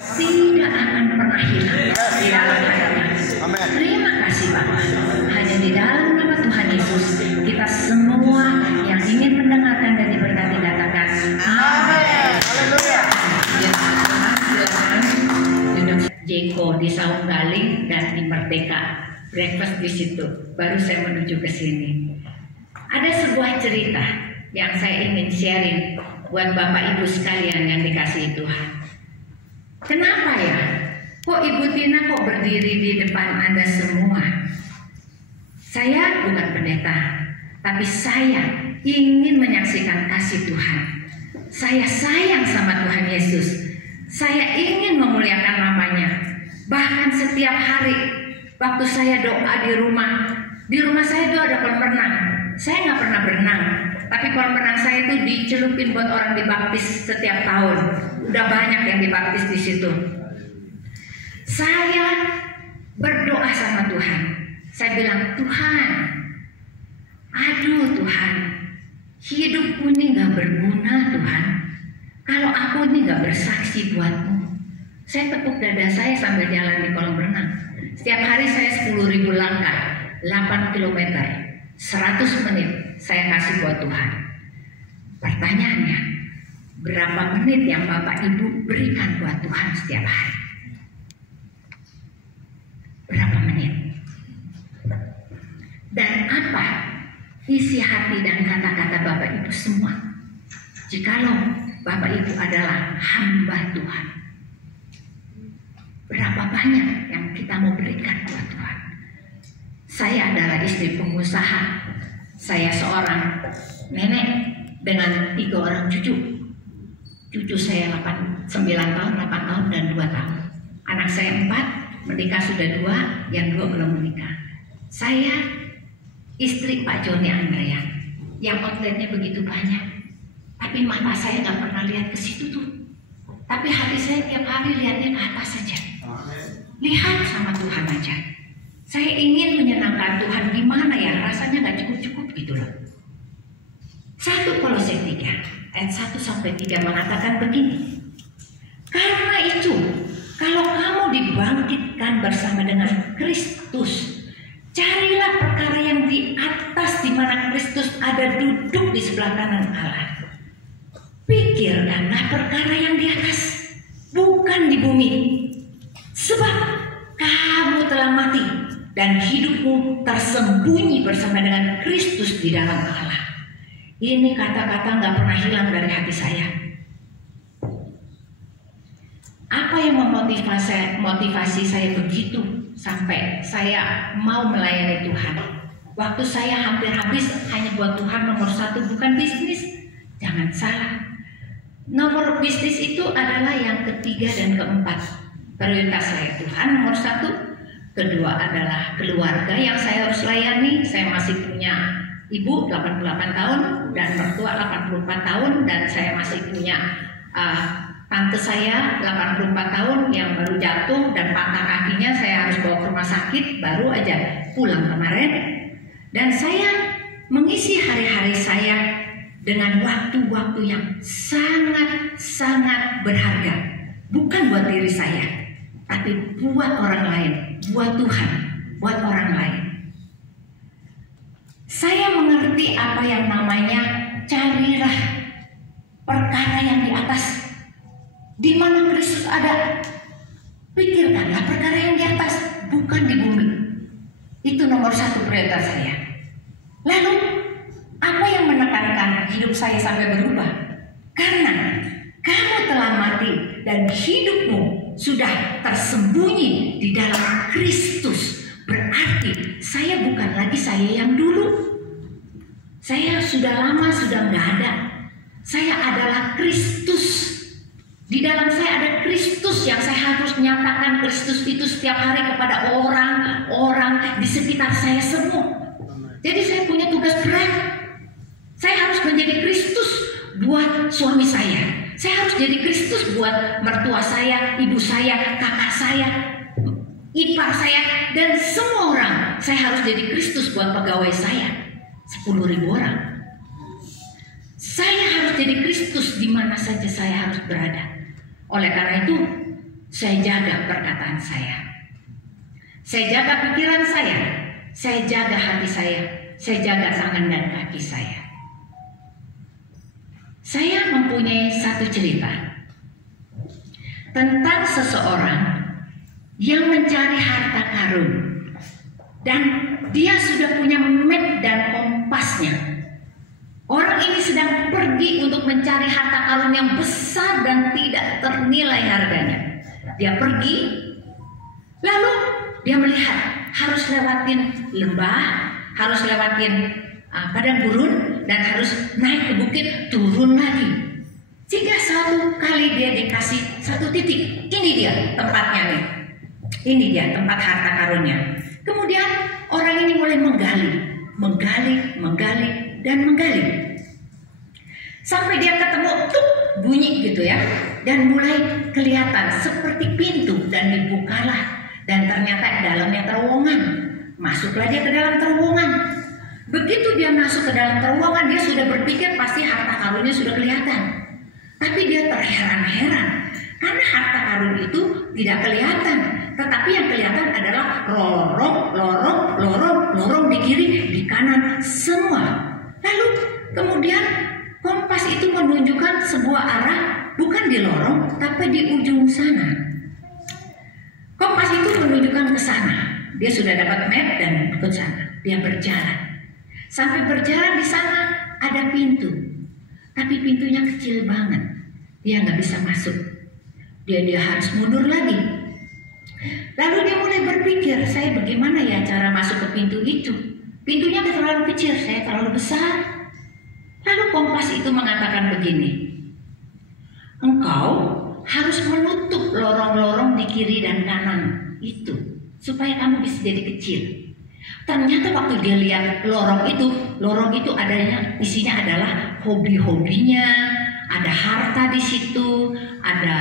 tidak akan pernah hilang di dalam hatinya. Terima kasih Bapak. Hanya di dalam nama Tuhan Yesus kita semua yang ingin mendengarkan dan diberkati katakan amin. Haleluya. Duduk Jeko di Saung Galing dan di Merdeka, breakfast di situ. Baru saya menuju ke sini. Ada sebuah cerita yang saya ingin sharing buat Bapak Ibu sekalian yang dikasihi Tuhan. Kenapa ya? Kok Ibu Tina kok berdiri di depan Anda semua? Saya bukan pendeta, tapi saya ingin menyaksikan kasih Tuhan. Saya sayang sama Tuhan Yesus. Saya ingin memuliakan namanya. Bahkan setiap hari waktu saya doa di rumah saya itu ada kolam renang. Saya nggak pernah berenang, tapi kolam renang saya itu dicelupin buat orang dibaptis setiap tahun. Udah banyak yang dibaptis di situ. Saya berdoa sama Tuhan. Saya bilang, Tuhan, aduh Tuhan, hidupku ini nggak berguna Tuhan. Kalau aku ini nggak bersaksi buatmu. Saya tepuk dada saya sambil jalan di kolam renang. Setiap hari saya 10.000 langkah, 8 km, 100 menit saya kasih buat Tuhan. Pertanyaannya, berapa menit yang Bapak Ibu berikan buat Tuhan setiap hari? Berapa menit? Dan apa isi hati dan kata-kata Bapak Ibu semua? Jikalau Bapak Ibu adalah hamba Tuhan, berapa banyak yang kita mau berikan buat Tuhan? Saya adalah istri pengusaha. Saya seorang nenek dengan 3 orang cucu. Cucu saya 9 tahun, 8 tahun, dan 2 tahun. Anak saya 4, menikah sudah 2, yang 2 belum menikah. Saya istri Pak Joni Andrea, yang outletnya begitu banyak. Tapi mata saya nggak pernah lihat ke situ tuh. Tapi hati saya tiap hari lihatnya ke atas saja. Lihat sama Tuhan aja. Saya ingin menyenangkan Tuhan, gimana ya, rasanya nggak cukup-cukup gitu loh. 1 Kolose 3 ayat 1-3 mengatakan begini. Karena itu, kalau kamu dibangkitkan bersama dengan Kristus, carilah perkara yang di atas, di mana Kristus ada duduk di sebelah kanan Allah. Pikirkanlah perkara yang di atas, bukan di bumi. Sebab kamu telah mati dan hidupmu tersembunyi bersama dengan Kristus di dalam Allah. Ini kata-kata nggak pernah hilang dari hati saya. Apa yang memotivasi saya begitu sampai saya mau melayani Tuhan? Waktu saya hampir habis hanya buat Tuhan. Nomor 1 bukan bisnis, jangan salah. Nomor bisnis itu adalah yang ketiga dan keempat. Prioritas saya Tuhan nomor 1. Kedua adalah keluarga yang saya harus layani. Saya masih punya ibu 88 tahun dan mertua 84 tahun, dan saya masih punya tante saya 84 tahun yang baru jatuh dan patah kakinya. Saya harus bawa ke rumah sakit, baru aja pulang kemarin. Dan saya mengisi hari-hari saya dengan waktu-waktu yang sangat-sangat berharga. Bukan buat diri saya, tapi buat orang lain, buat Tuhan, buat orang lain. Saya mengerti apa yang namanya carilah perkara yang di atas, di mana Kristus ada. Pikirkanlah perkara yang di atas, bukan di bumi. Itu nomor 1 prioritas saya. Lalu apa yang menekankan hidup saya sampai berubah? Karena kamu telah mati dan hidupmu sudah tersembunyi di dalam Kristus. Berarti saya bukan lagi saya yang dulu. Saya sudah lama sudah nggak ada. Saya adalah Kristus. Di dalam saya ada Kristus yang saya harus nyatakan Kristus itu setiap hari kepada orang-orang di sekitar saya semua. Jadi saya punya tugas berat. Saya harus menjadi Kristus buat suami saya. Saya harus jadi Kristus buat mertua saya, ibu saya, kakak saya, ipar saya, dan semua orang. Saya harus jadi Kristus buat pegawai saya, 10.000 orang. Saya harus jadi Kristus di mana saja saya harus berada. Oleh karena itu, Saya jaga perkataan saya jaga pikiran saya jaga hati saya jaga tangan dan kaki saya. Saya mempunyai satu cerita tentang seseorang yang mencari harta karun, dan dia sudah punya map dan kompasnya. Orang ini sedang pergi untuk mencari harta karun yang besar dan tidak ternilai harganya. Dia pergi, lalu dia melihat harus lewatin lembah, harus lewatin padang gurun, dan harus naik ke bukit, turun lagi. Sehingga satu kali dia dikasih satu titik, ini dia tempatnya nih, ini dia tempat harta karunnya. Kemudian orang ini mulai menggali sampai dia ketemu tuh bunyi gitu ya, dan mulai kelihatan seperti pintu, dan dibukalah, dan ternyata dalamnya terowongan. Masuklah dia ke dalam terowongan. Begitu dia masuk ke dalam terowongan, dia sudah berpikir pasti harta karunnya sudah kelihatan. Tapi dia terheran-heran karena harta karun itu tidak kelihatan, tetapi yang kelihatan adalah lorong di kiri, di kanan, semua. Lalu kemudian kompas itu menunjukkan sebuah arah, bukan di lorong, tapi di ujung sana. Kompas itu menunjukkan ke sana. Dia sudah dapat map dan ke sana. Dia berjalan. Sampai berjalan di sana ada pintu, tapi pintunya kecil banget. Dia nggak bisa masuk. Dia harus mundur lagi. Lalu dia mulai berpikir, saya bagaimana ya cara masuk ke pintu itu? Pintunya terlalu kecil, saya terlalu besar. Lalu kompas itu mengatakan begini, engkau harus menutup lorong-lorong di kiri dan kanan itu, supaya kamu bisa jadi kecil. Ternyata waktu dia lihat lorong itu adanya, isinya adalah hobi-hobinya, ada harta di situ, ada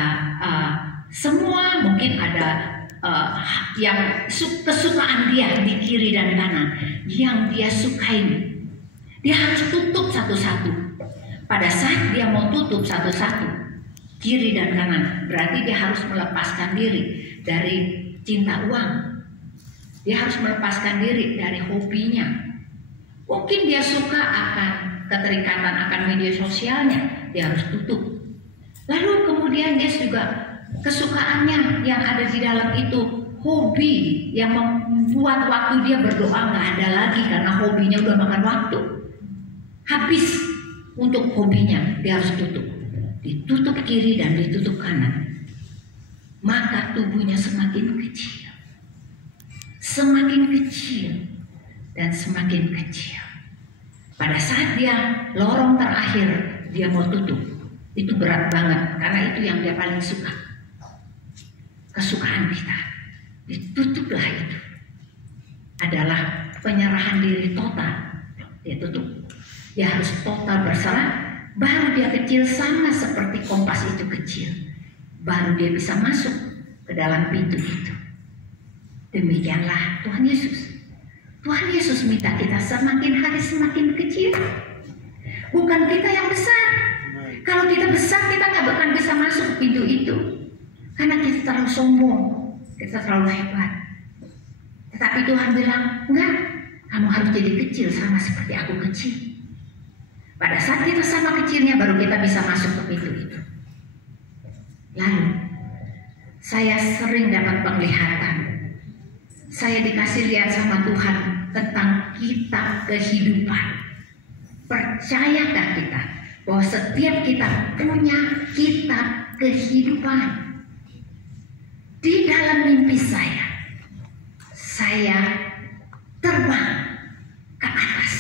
semua, mungkin ada yang kesukaan dia di kiri dan kanan, yang dia sukai. Dia harus tutup satu-satu. Pada saat dia mau tutup satu-satu, kiri dan kanan, berarti dia harus melepaskan diri dari cinta uang. Dia harus melepaskan diri dari hobinya. Mungkin dia suka akan keterikatan akan media sosialnya, dia harus tutup. Lalu kemudian dia juga kesukaannya yang ada di dalam itu, hobi yang membuat waktu dia berdoa nggak ada lagi karena hobinya udah makan waktu. Habis untuk hobinya, dia harus tutup. Ditutup kiri dan ditutup kanan. Maka tubuhnya semakin kecil. Semakin kecil dan semakin kecil. Pada saat dia lorong terakhir, dia mau tutup. Itu berat banget karena itu yang dia paling suka. Kesukaan kita. Ditutuplah itu. Adalah penyerahan diri total. Dia tutup. Dia harus total berserah. Baru dia kecil sama seperti kompas itu kecil. Baru dia bisa masuk ke dalam pintu itu. Demikianlah Tuhan Yesus. Tuhan Yesus minta kita semakin hari semakin kecil. Bukan kita yang besar. Kalau kita besar, kita nggak akan bisa masuk pintu itu. Karena kita terlalu sombong. Kita terlalu hebat. Tetapi Tuhan bilang, enggak. Kamu harus jadi kecil sama seperti aku kecil. Pada saat kita sama kecilnya, baru kita bisa masuk ke pintu itu. Lalu, saya sering dapat penglihatan. Saya dikasih lihat sama Tuhan tentang kitab kehidupan. Percayakah kita bahwa setiap kita punya kitab kehidupan? Di dalam mimpi saya terbang ke atas.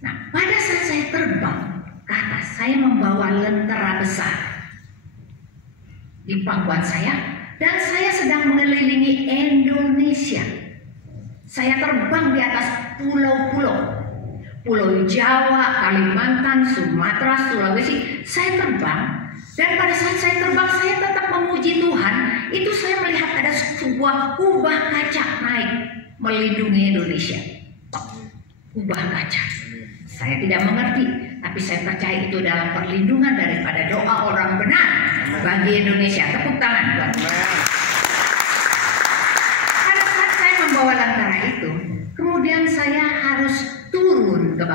Nah, pada saat saya terbang ke atas, saya membawa lentera besar di pangkuan saya. Dan saya sedang mengelilingi Indonesia. Saya terbang di atas pulau-pulau. Pulau Jawa, Kalimantan, Sumatera, Sulawesi. Saya terbang. Dan pada saat saya terbang, saya tetap memuji Tuhan. Itu saya melihat ada sebuah kubah kaca naik melindungi Indonesia. Kubah kaca. Saya tidak mengerti. Tapi saya percaya itu dalam perlindungan daripada doa orang benar bagi Indonesia. Tepuk tangan buat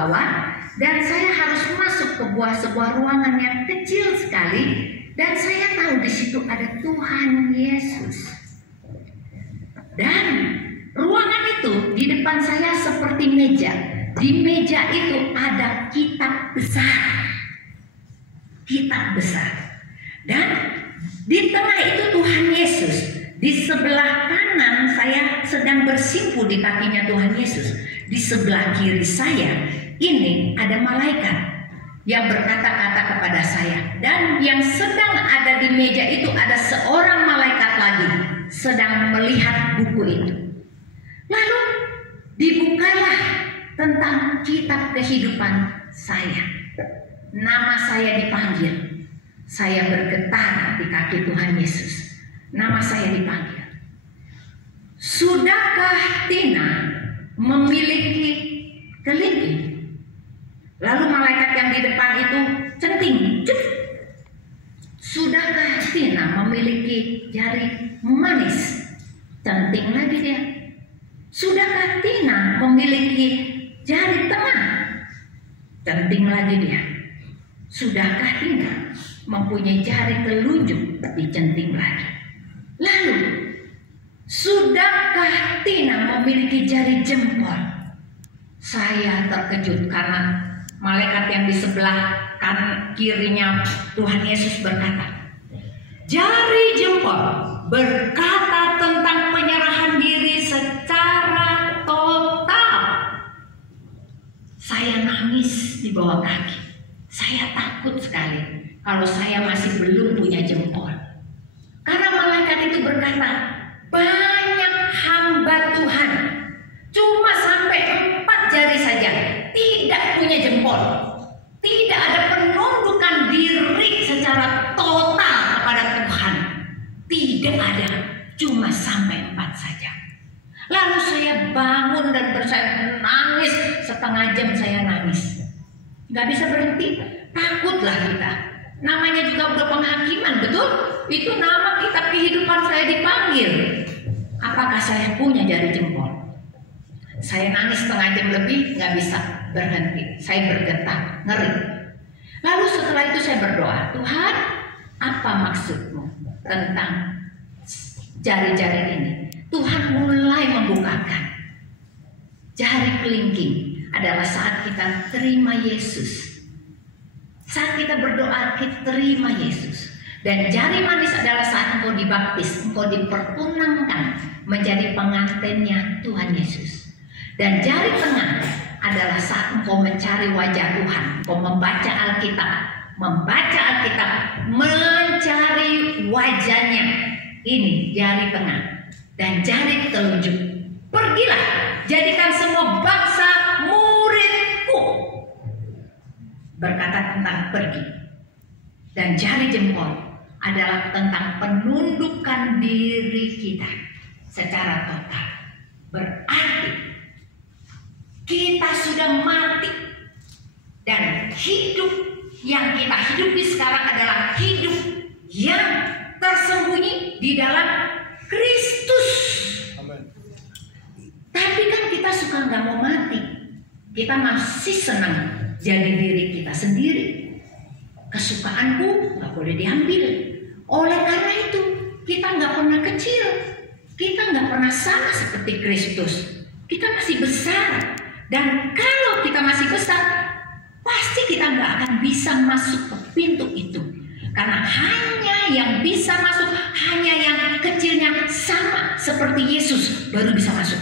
bawah, dan saya harus masuk ke sebuah ruangan yang kecil sekali, dan saya tahu di situ ada Tuhan Yesus. Dan ruangan itu di depan saya seperti meja. Di meja itu ada kitab besar. Kitab besar. Dan di tengah itu Tuhan Yesus. Di sebelah kanan saya sedang bersimpu di kakinya Tuhan Yesus. Di sebelah kiri saya ini ada malaikat yang berkata-kata kepada saya. Dan yang sedang ada di meja itu ada seorang malaikat lagi sedang melihat buku itu. Lalu dibukalah tentang kitab kehidupan saya. Nama saya dipanggil. Saya bergetar di kaki Tuhan Yesus. Nama saya dipanggil. Sudahkah Tina memiliki kelinci? Lalu malaikat yang di depan itu centing. Sudahkah Tina memiliki jari manis? Centing lagi dia. Sudahkah Tina memiliki jari tengah? Centing lagi dia. Sudahkah Tina mempunyai jari telunjuk? Dicenting lagi. Lalu, sudahkah Tina memiliki jari jempol? Saya terkejut karena malaikat yang di sebelah kanan kirinya Tuhan Yesus berkata, jari jempol berkata tentang penyerahan diri secara total. Saya nangis di bawah kaki. Saya takut sekali kalau saya masih belum punya jempol. Karena malaikat itu berkata, banyak hamba Tuhan cuma sampai 4 jari saja, tidak punya jempol, tidak ada penundukan diri secara total kepada Tuhan, tidak ada, cuma sampai 4 saja. Lalu saya bangun dan nangis, setengah jam saya nangis, nggak bisa berhenti, takutlah kita. Namanya juga udah penghakiman, betul? Itu nama kitab kehidupan saya dipanggil. Apakah saya punya jari jempol? Saya nangis setengah jam lebih, nggak bisa berhenti. Saya bergetar, ngeri. Lalu setelah itu saya berdoa, Tuhan, apa maksudmu tentang jari-jari ini? Tuhan mulai membukakan. Jari kelingking adalah saat kita terima Yesus. Saat kita berdoa, kita terima Yesus. Dan jari manis adalah saat engkau dibaptis, engkau dipertunangkan menjadi pengantinnya Tuhan Yesus. Dan jari tengah adalah saat engkau mencari wajah Tuhan, engkau membaca Alkitab, mencari wajahnya. Ini jari tengah. Dan jari telunjuk, pergilah, jadikan semua bangsa muridku. Berkata tentang pergi. Dan jari jempol adalah tentang penundukan diri kita secara total. Berarti kita sudah mati, dan hidup yang kita hidupi sekarang adalah hidup yang tersembunyi di dalam Kristus. Amen. Tapi kan kita suka nggak mau mati, kita masih senang jadi diri kita sendiri. Kesukaanku nggak boleh diambil. Oleh karena itu kita nggak pernah kecil, kita nggak pernah sama seperti Kristus. Kita masih besar, dan kalau kita masih besar, pasti kita nggak akan bisa masuk ke pintu itu. Karena hanya yang bisa masuk, hanya yang kecilnya sama seperti Yesus baru bisa masuk.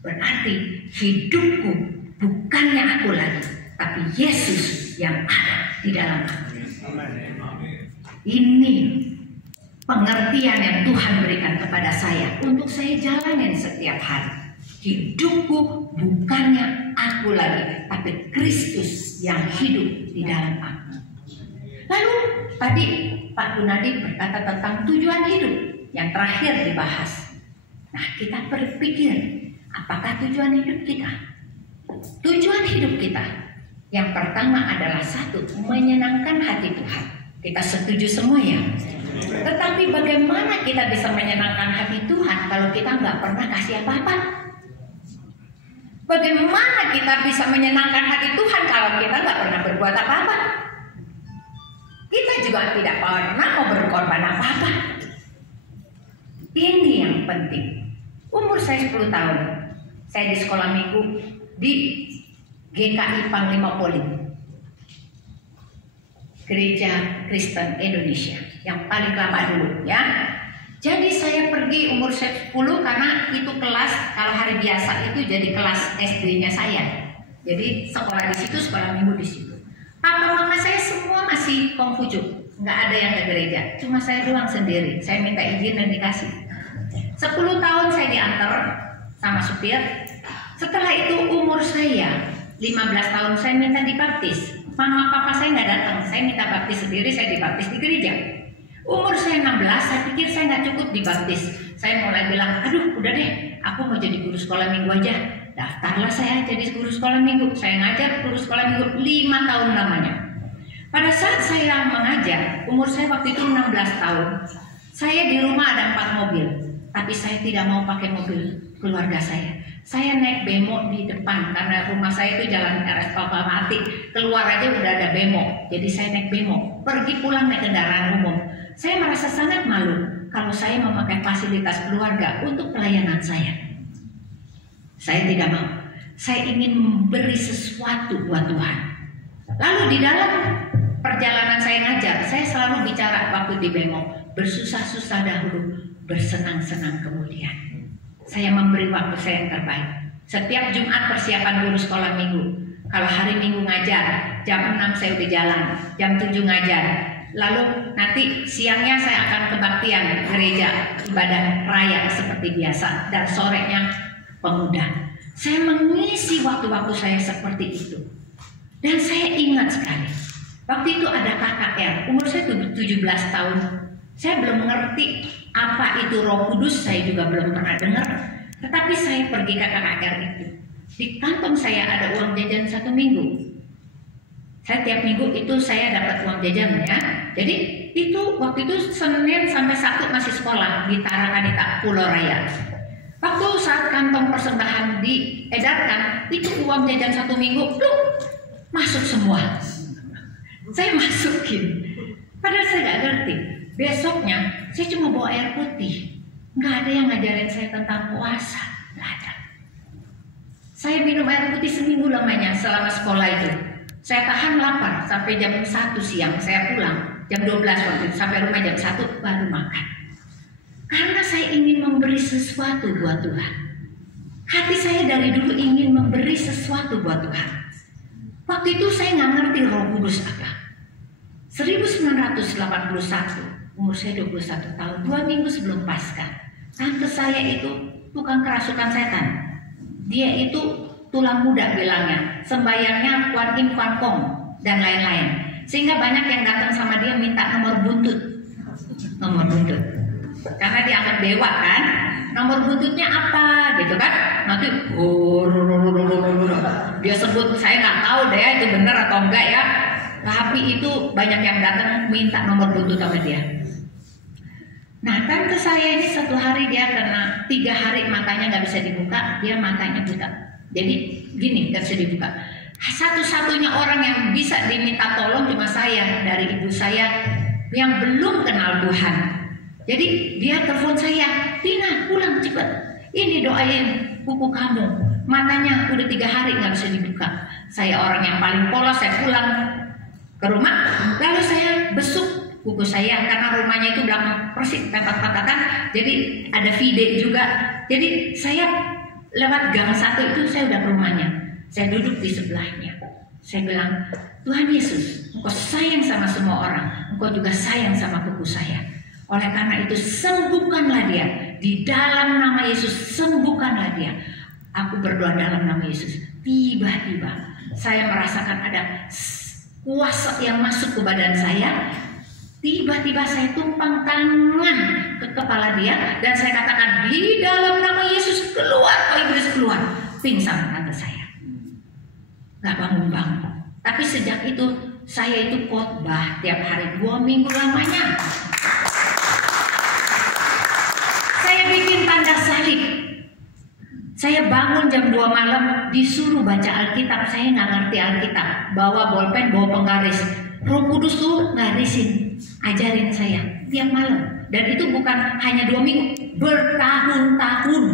Berarti hidupku bukannya aku lagi, tapi Yesus yang ada di dalam aku. Ini pengertian yang Tuhan berikan kepada saya untuk saya jalanin setiap hari. Hidupku bukannya aku lagi, tapi Kristus yang hidup di dalam aku. Lalu tadi Pak Gunadi berkata tentang tujuan hidup yang terakhir dibahas. Nah, kita berpikir, apakah tujuan hidup kita? Tujuan hidup kita yang pertama adalah satu, menyenangkan hati Tuhan. Kita setuju semua ya? Tetapi bagaimana kita bisa menyenangkan hati Tuhan kalau kita nggak pernah kasih apa-apa? Bagaimana kita bisa menyenangkan hati Tuhan kalau kita nggak pernah berbuat apa-apa? Kita juga tidak pernah mau berkorban apa-apa. Ini yang penting. Umur saya 10 tahun. Saya di sekolah minggu di GKI Panglima Polim, Gereja Kristen Indonesia yang paling lama dulu ya. Jadi saya pergi umur 10 karena itu kelas, kalau hari biasa itu jadi kelas SD-nya saya. Jadi sekolah di situ, sekolah minggu di situ. Papa mama saya semua masih Konghucu, nggak ada yang ke gereja. Cuma saya doang sendiri. Saya minta izin dan dikasih. 10 tahun saya diantar sama supir. Setelah itu umur saya 15 tahun saya minta dibaptis. Mama papa saya nggak datang. Saya minta baptis sendiri, saya dibaptis di gereja. Umur saya 16, saya pikir saya nggak cukup dibaptis. Saya mulai bilang, aduh udah deh, aku mau jadi guru sekolah minggu aja. Daftarlah saya jadi guru sekolah minggu. Saya ngajar guru sekolah minggu 5 tahun lamanya. Pada saat saya mengajar, umur saya waktu itu 16 tahun. Saya di rumah ada 4 mobil, tapi saya tidak mau pakai mobil keluarga saya. Saya naik bemo di depan karena rumah saya itu jalan RS Papamati. Keluar aja udah ada bemo, jadi saya naik bemo. Pergi pulang naik kendaraan umum. Saya merasa sangat malu kalau saya memakai fasilitas keluarga untuk pelayanan saya. Saya tidak mau. Saya ingin memberi sesuatu buat Tuhan. Lalu di dalam perjalanan saya ngajar, saya selalu bicara waktu di bemo, bersusah-susah dahulu, bersenang-senang kemudian. Saya memberi waktu saya yang terbaik. Setiap Jumat persiapan guru sekolah minggu. Kalau hari Minggu ngajar, jam 6 saya udah jalan, jam 7 ngajar. Lalu nanti siangnya saya akan kebaktian gereja ibadah raya seperti biasa, dan sorenya pemuda. Saya mengisi waktu-waktu saya seperti itu. Dan saya ingat sekali, waktu itu ada KKR, umur saya 17 tahun. Saya belum mengerti apa itu Roh Kudus, saya juga belum pernah dengar. Tetapi saya pergi ke KKR itu. Di kantong saya ada uang jajan 1 minggu. Saya tiap minggu itu saya dapat uang jajan ya. Jadi itu waktu itu Senin sampai Sabtu masih sekolah di Tarakanita, Pulau Raya. Waktu saat kantong persembahan diedarkan, itu uang jajan 1 minggu, masuk semua. Saya masukin. Padahal saya nggak ngerti. Besoknya saya cuma bawa air putih. Nggak ada yang ngajarin saya tentang puasa. Nggak ada. Saya minum air putih seminggu lamanya selama sekolah itu. Saya tahan lapar sampai jam 1 siang. Saya pulang jam 12 waktu itu, sampai rumah jam 1 baru makan. Karena saya ingin memberi sesuatu buat Tuhan. Hati saya dari dulu ingin memberi sesuatu buat Tuhan. Waktu itu saya nggak ngerti Roh Kudus apa. 1981, umur saya 21 tahun, 2 minggu sebelum Paskah, tante saya itu tukang kerasukan setan. Dia itu tulang muda bilangnya, sembayangnya Kuan Im Kuan Kong dan lain-lain. Sehingga banyak yang datang sama dia minta nomor buntut. Nomor buntut. Karena dianggap dewa kan. Nomor buntutnya apa gitu kan. Nanti dia sebut, saya nggak tahu deh itu benar atau enggak ya. Tapi itu banyak yang datang minta nomor buntut sama dia. Nah, tante saya ini satu hari dia kena 3 hari matanya nggak bisa dibuka, dia matanya buta. Jadi gini, nggak bisa dibuka. Satu-satunya orang yang bisa diminta tolong cuma saya, dari ibu saya yang belum kenal Tuhan. Jadi dia telepon saya, Tina pulang cepat. Ini doain kuku kamu. Matanya udah 3 hari nggak bisa dibuka. Saya orang yang paling polos, saya pulang ke rumah, lalu saya besuk kuku saya karena rumahnya itu belakang persis petak-petakan, jadi ada vide juga. Jadi saya lewat gang 1 itu saya udah ke rumahnya. Saya duduk di sebelahnya. Saya bilang, Tuhan Yesus, Engkau sayang sama semua orang, Engkau juga sayang sama kuku saya. Oleh karena itu sembuhkanlah dia. Di dalam nama Yesus sembuhkanlah dia. Aku berdoa dalam nama Yesus. Tiba-tiba saya merasakan ada kuasa yang masuk ke badan saya. Tiba-tiba saya tumpang tangan ke kepala dia dan saya katakan, di dalam nama Yesus keluar, iblis keluar. Pingsan tante saya, nggak bangun-bangun. Tapi sejak itu saya itu khotbah tiap hari 2 minggu lamanya. Saya bikin tanda salib. Saya bangun jam 2 malam disuruh baca Alkitab. Saya nggak ngerti Alkitab. Bawa bolpen, bawa penggaris. Roh Kudus tuh ngarisin, ajarin saya tiap malam. Dan itu bukan hanya 2 minggu, bertahun-tahun.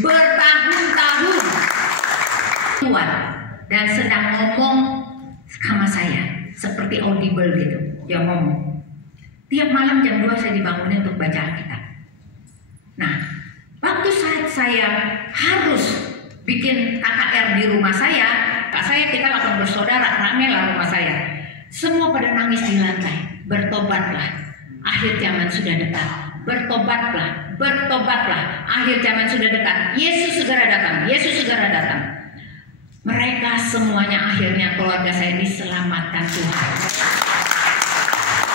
Bertahun-tahun. Tuhan dan sedang ngomong sama saya seperti audible gitu. Dia ngomong. Tiap malam jam 2 saya dibangunin untuk baca Alkitab. Nah, waktu saat saya harus bikin KKR di rumah saya, kita langsung bersaudara, rame lah rumah saya. Semua pada nangis di lantai. Bertobatlah, akhir zaman sudah dekat. Bertobatlah, bertobatlah, akhir zaman sudah dekat. Yesus segera datang, Yesus segera datang. Mereka semuanya akhirnya keluarga saya diselamatkan Tuhan.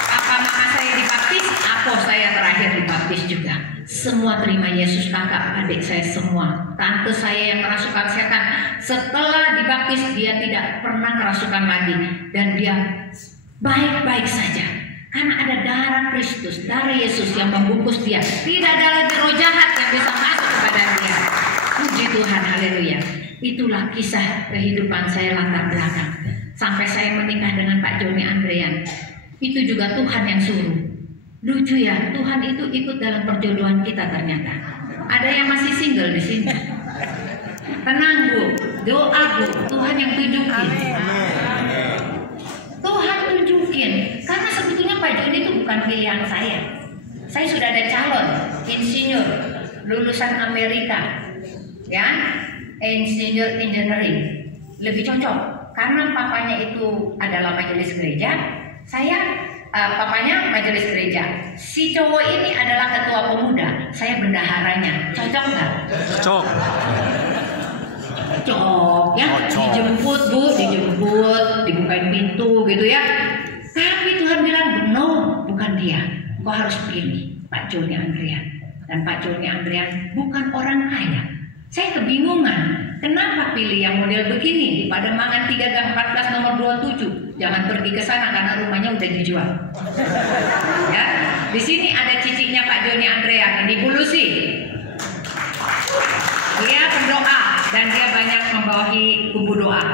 Papa mama saya dibaptis, aku saya terakhir dibaptis juga. Semua terima Yesus, kakak adik saya semua. Tante saya yang kerasukan setan, setelah dibaptis dia tidak pernah kerasukan lagi. Dan dia baik-baik saja. Karena ada darah Kristus, darah Yesus yang membungkus dia. Tidak ada lagi roh jahat yang bisa masuk kepada dia. Puji Tuhan, haleluya. Itulah kisah kehidupan saya latar belakang. Sampai saya menikah dengan Pak Joni Andrean. Itu juga Tuhan yang suruh. Lucu ya, Tuhan itu ikut dalam perjodohan kita ternyata. Ada yang masih single di sini. Tenang Bu, doa Bu, Tuhan yang tunjukin. Tuhan tunjukin. Karena sebetulnya Pak Joni itu bukan pilihan saya. Saya sudah ada calon insinyur lulusan Amerika, ya, insinyur engineering. Lebih cocok karena papanya itu adalah majelis gereja. Saya papanya majelis gereja. Si cowok ini adalah ketua pemuda. Saya bendaharanya. Cocok nggak? Cocok. Cocok ya. Dijemput Bu, dijemput, dibukain pintu gitu ya. Tapi Tuhan bilang no, bukan dia. Kau harus pilih Pak Joni Andrean. Dan Pak Joni Andrean bukan orang kaya. Saya kebingungan. Kenapa pilih yang model begini di Pademangan 3 gang 14 nomor 27? Jangan pergi ke sana karena rumahnya udah dijual. Ya, di sini ada ciciknya Pak Joni Andrean, ini Bulusi. Dia pendoa dan dia banyak membawahi kubu doa.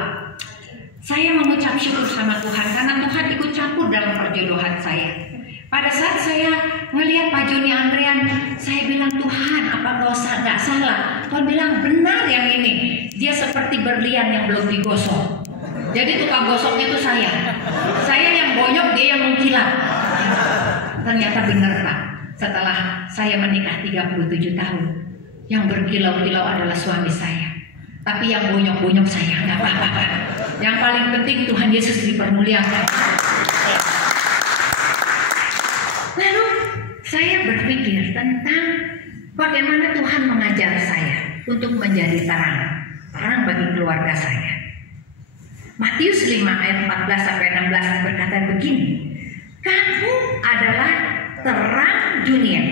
Saya mengucap syukur sama Tuhan karena Tuhan ikut campur dalam perjodohan saya. Pada saat saya melihat Pak Joni Andrean, saya bilang, Tuhan, apa kau nggak salah? Tuhan bilang, benar yang ini. Dia seperti berlian yang belum digosok. Jadi tukang gosoknya itu saya. Saya yang bonyok, dia yang mengkilat. Ternyata benar Pak. Setelah saya menikah 37 tahun, yang berkilau-kilau adalah suami saya. Tapi yang bonyok-bonyok saya, nggak apa-apa. Yang paling penting Tuhan Yesus dipermuliakan. Lalu saya berpikir tentang bagaimana Tuhan mengajar saya untuk menjadi terang bagi keluarga saya. Matius 5 ayat 14 sampai 16 berkata begini, kamu adalah terang dunia.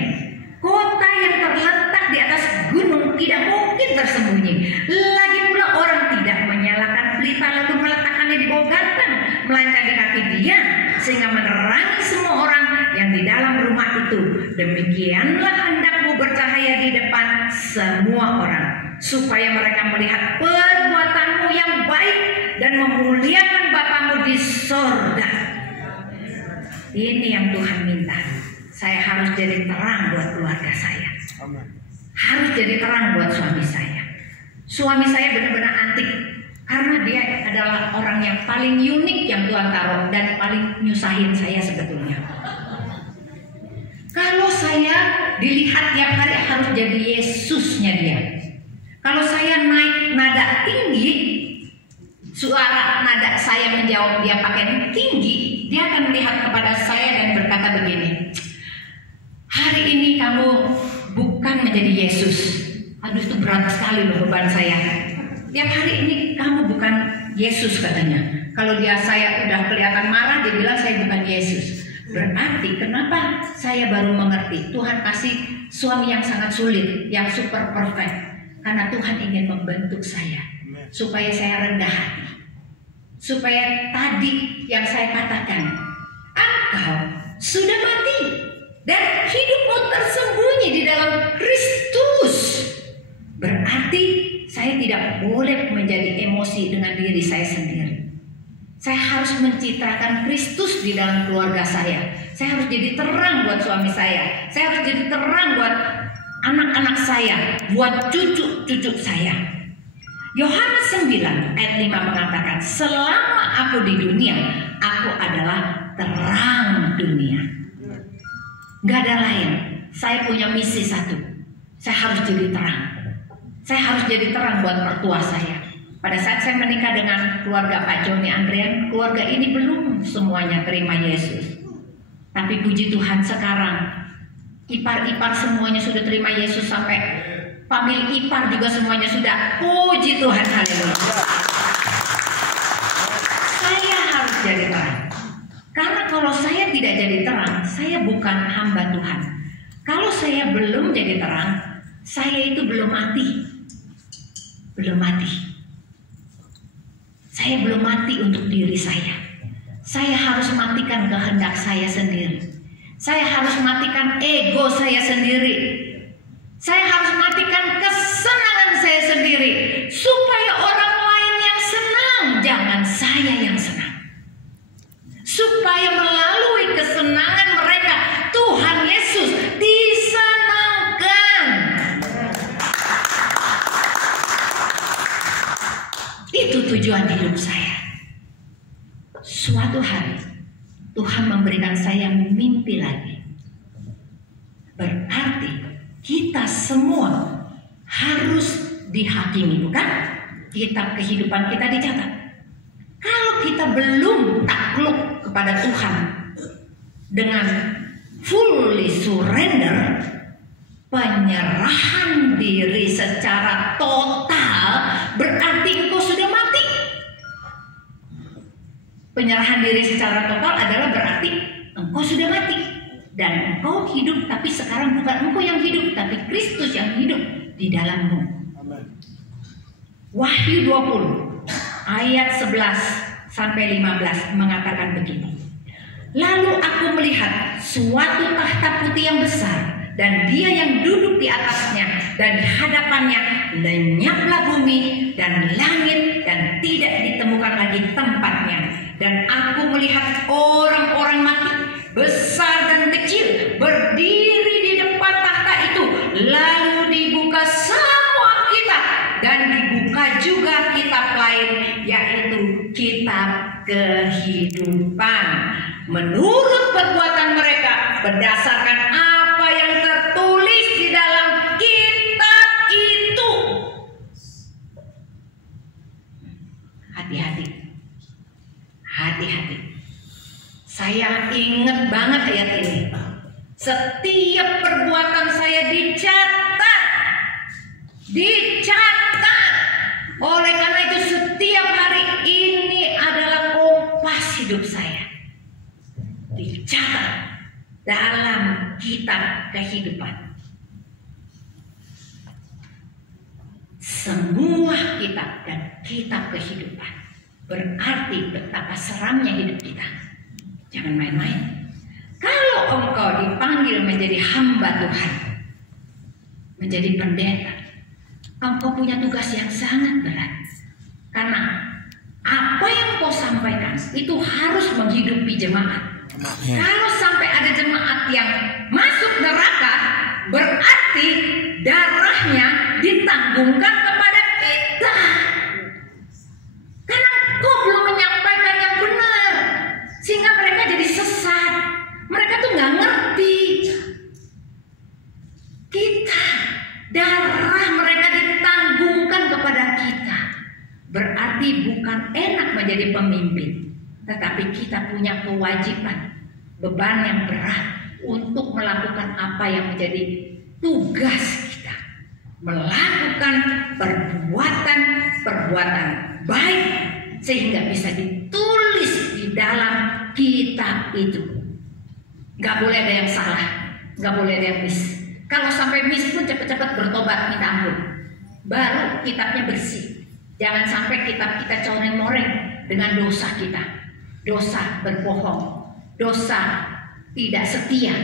Kota yang terletak di atas gunung tidak mungkin tersembunyi. Lagi pula orang tidak menyalakan pelita lalu meletakkannya di bawah gantang, melainkan di kaki dia, sehingga menerangi semua orang yang di dalam rumah itu. Demikianlah hendakmu bercahaya di depan semua orang, supaya mereka melihat perbuatanmu yang baik dan memuliakan Bapamu di sorga. Ini yang Tuhan minta. Saya harus jadi terang buat keluarga saya. Harus jadi terang buat suami saya. Suami saya benar-benar antik karena dia adalah orang yang paling unik yang Tuhan taruh dan paling nyusahin saya sebetulnya. Kalau saya dilihat tiap hari harus jadi Yesusnya dia. Kalau saya naik nada tinggi, suara nada saya menjawab dia pakai tinggi, dia akan melihat kepada saya dan berkata begini, hari ini kamu bukan menjadi Yesus. Aduh, itu berat sekali loh beban saya. Tiap hari ini kamu bukan Yesus katanya. Kalau saya udah kelihatan marah, dia bilang saya bukan Yesus. Berarti kenapa saya baru mengerti Tuhan kasih suami yang sangat sulit, yang super perfect. Karena Tuhan ingin membentuk saya supaya saya rendah hati. Supaya tadi yang saya katakan, engkau sudah mati dan hidupmu tersembunyi di dalam Kristus. Berarti tidak boleh menjadi emosi dengan diri saya sendiri. Saya harus mencitrakan Kristus di dalam keluarga saya. Saya harus jadi terang buat suami saya. Saya harus jadi terang buat anak-anak saya, buat cucu-cucu saya. Yohanes 9 ayat 5 mengatakan, selama aku di dunia, aku adalah terang dunia. Gak ada lain. Saya punya misi satu. Saya harus jadi terang. Saya harus jadi terang buat mertua saya. Pada saat saya menikah dengan keluarga Pak Joni Andrian, keluarga ini belum semuanya terima Yesus. Tapi puji Tuhan sekarang ipar-ipar semuanya sudah terima Yesus, sampai famili ipar juga semuanya sudah. Puji Tuhan, haleluya. Saya harus jadi terang. Karena kalau saya tidak jadi terang, saya bukan hamba Tuhan. Kalau saya belum jadi terang, saya itu belum mati. Belum mati. Saya belum mati untuk diri saya. Saya harus matikan kehendak saya sendiri. Saya harus matikan ego saya sendiri. Saya harus matikan kesenangan saya sendiri, supaya orang lain yang senang, jangan saya yang senang. Supaya melalui kesenangan mereka, Tuhan Yesus disenangkan. Itu tujuan hidup saya. Suatu hari Tuhan memberikan saya mimpi lagi. Berarti kita semua harus dihakimi, bukan? Kitab kehidupan kita dicatat. Kalau kita belum takluk kepada Tuhan dengan fully surrender, penyerahan diri secara total, berarti engkau sudah mati. Penyerahan diri secara total adalah berarti engkau sudah mati. Dan engkau hidup, tapi sekarang bukan engkau yang hidup, tapi Kristus yang hidup di dalammu. Amen. Wahyu 20 ayat 11 sampai 15 mengatakan begini. Lalu aku melihat suatu tahta putih yang besar, dan Dia yang duduk di atasnya, dan di hadapannya lenyaplah bumi dan langit, dan tidak ditemukan lagi tempatnya. Dan aku melihat orang-orang mati, besar dan kecil, berdiri di depan tahta itu. Lalu dibuka semua kitab, dan dibuka juga kitab lain, yaitu kitab kehidupan, menurut perbuatan mereka, berdasarkan apa yang tertulis di dalam kitab itu. Hati-hati, hati-hati. Saya ingat banget ayat ini. Setiap perbuatan saya dicatat. Dicatat. Oleh karena itu setiap hari ini adalah kompas hidup saya. Dicatat dalam kitab kehidupan. Semua kitab dan kitab kehidupan. Berarti betapa seramnya hidup kita. Jangan main-main. Kalau engkau dipanggil menjadi hamba Tuhan, menjadi pendeta, engkau punya tugas yang sangat berat. Karena apa yang kau sampaikan itu harus menghidupi jemaat. Kalau sampai ada jemaat yang masuk neraka, berarti darahnya ditanggungkan kepada kita. Karena kau belum menyampaikan yang benar, sehingga mereka jadi sesat. Mereka tuh nggak ngerti. Kita, darah mereka ditanggungkan kepada kita. Berarti bukan enak menjadi pemimpin, tetapi kita punya kewajiban, beban yang berat untuk melakukan apa yang menjadi tugas kita. Melakukan perbuatan baik sehingga bisa ditulis di dalam kitab itu. Gak boleh ada yang salah, gak boleh ada yang miss. Kalau sampai miss pun cepat-cepat bertobat, minta ampun, baru kitabnya bersih. Jangan sampai kitab kita coreng-moreng dengan dosa kita. Dosa berbohong, dosa tidak setia,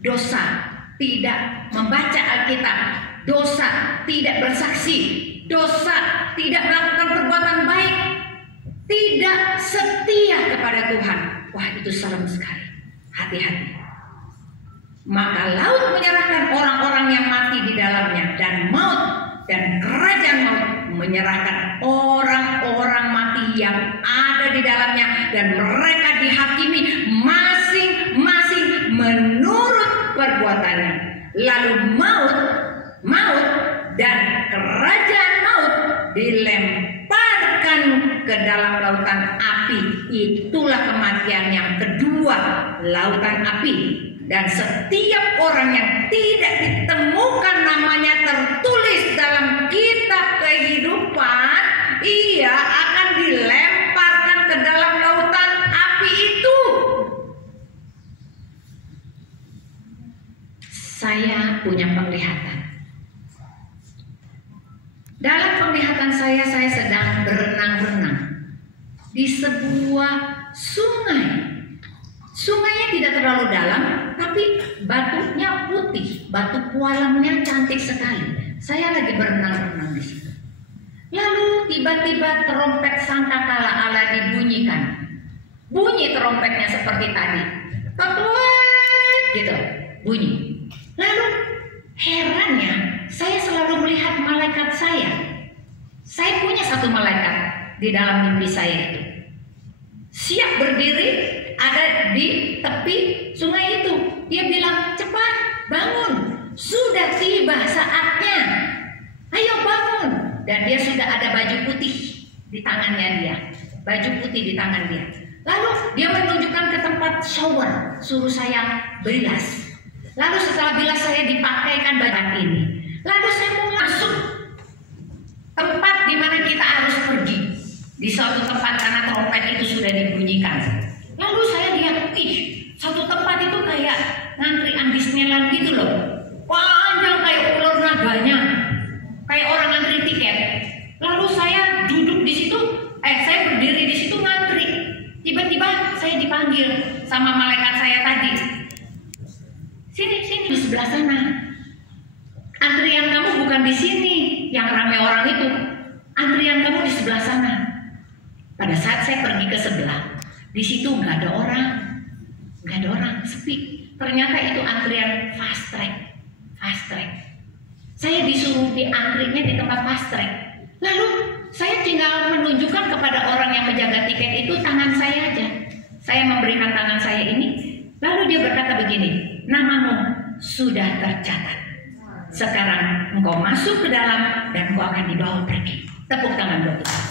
dosa tidak membaca Alkitab, dosa tidak bersaksi, dosa, tidak melakukan perbuatan baik, tidak setia kepada Tuhan. Wah, itu serem sekali. Hati-hati. Maka laut menyerahkan orang-orang yang mati di dalamnya, dan maut dan kerajaan maut menyerahkan orang-orang mati yang ada di dalamnya, dan mereka dihakimi masing-masing menurut perbuatannya. Lalu maut dan kerajaan maut dilemparkan ke dalam lautan api. Itulah kematian yang kedua, lautan api. Dan setiap orang yang tidak ditemukan namanya tertulis dalam kitab kehidupan, ia akan dilemparkan ke dalam lautan api itu. Saya punya penglihatan. Dalam penglihatan saya sedang berenang-renang di sebuah sungai. Sungainya tidak terlalu dalam, tapi batunya putih, batu pualangnya cantik sekali. Saya lagi berenang-renang di situ. Lalu tiba-tiba trompet sangkakala Allah dibunyikan. Bunyi trompetnya seperti tadi, ketuet gitu, bunyi. Lalu herannya, saya selalu melihat malaikat saya. Saya punya satu malaikat di dalam mimpi saya itu. Siap berdiri, ada di tepi sungai itu. Dia bilang, cepat bangun, sudah tiba saatnya, ayo bangun. Dan dia sudah ada baju putih di tangannya dia, baju putih di tangan dia. Lalu dia menunjukkan ke tempat shower, suruh saya bilas. Lalu setelah bilas saya dipakaikan baju ini. Lalu saya mau masuk tempat di mana kita harus pergi. Di suatu tempat karena trompet itu sudah dibunyikan. Lalu saya lihat, satu tempat itu kayak ngantrian Disneyland gitu loh. Panjang kayak ular naganya. Kayak orang ngantri tiket. Lalu saya duduk di situ, saya berdiri di situ ngantri. Tiba-tiba saya dipanggil sama malaikat saya tadi. Sini di sebelah sana. Antrian kamu bukan di sini yang ramai orang itu. Antrian kamu di sebelah sana. Pada saat saya pergi ke sebelah, di situ nggak ada orang, sepi. Ternyata itu antrian fast track. Saya disuruh diantrinya di tempat fast track. Lalu saya tinggal menunjukkan kepada orang yang menjaga tiket itu tangan saya aja. Saya memberikan tangan saya ini, lalu dia berkata begini, namamu sudah tercatat. Sekarang engkau masuk ke dalam dan engkau akan dibawa pergi. Tepuk tangan buat kita.